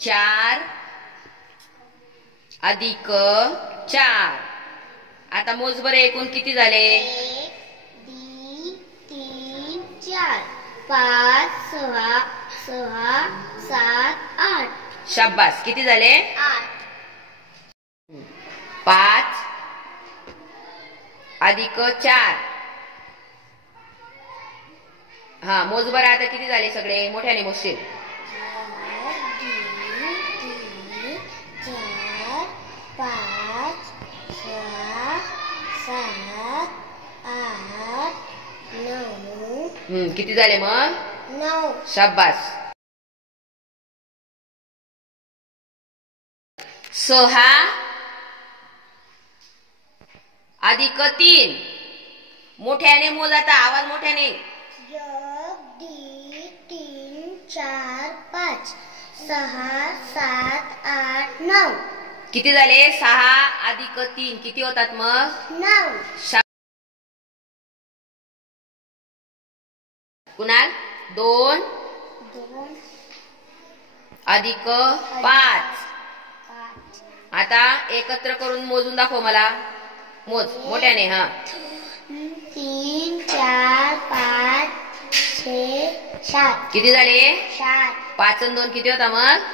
4 अधिक 4. आता मोज बरं एकूण किती झाले? 1 2 3 4 5 6 6 7 8. शाबास. किती झाले? 8. 5 अधिक 4. हा मोज बरं आता किती झाले सगळे? मोठ्याने मोजशील. 5 6 7 8 9. किती झाले मग? 9. शाबास. 6 अधिक 3. मोठ्याने मोज आता, आवाज मोठ्याने. 1 2 3 4 5 6 7 8 9. किती झाले? 6 अधिक 3 किती होतात मग? 9. कुणाल? 2 अधिक 5. आता एकत्र करून मोजून दाखव मला. मोज मोठ्याने. हा 3 4 5 6 7. किती झाले? 7. 5 आणि 2 किती होता मग?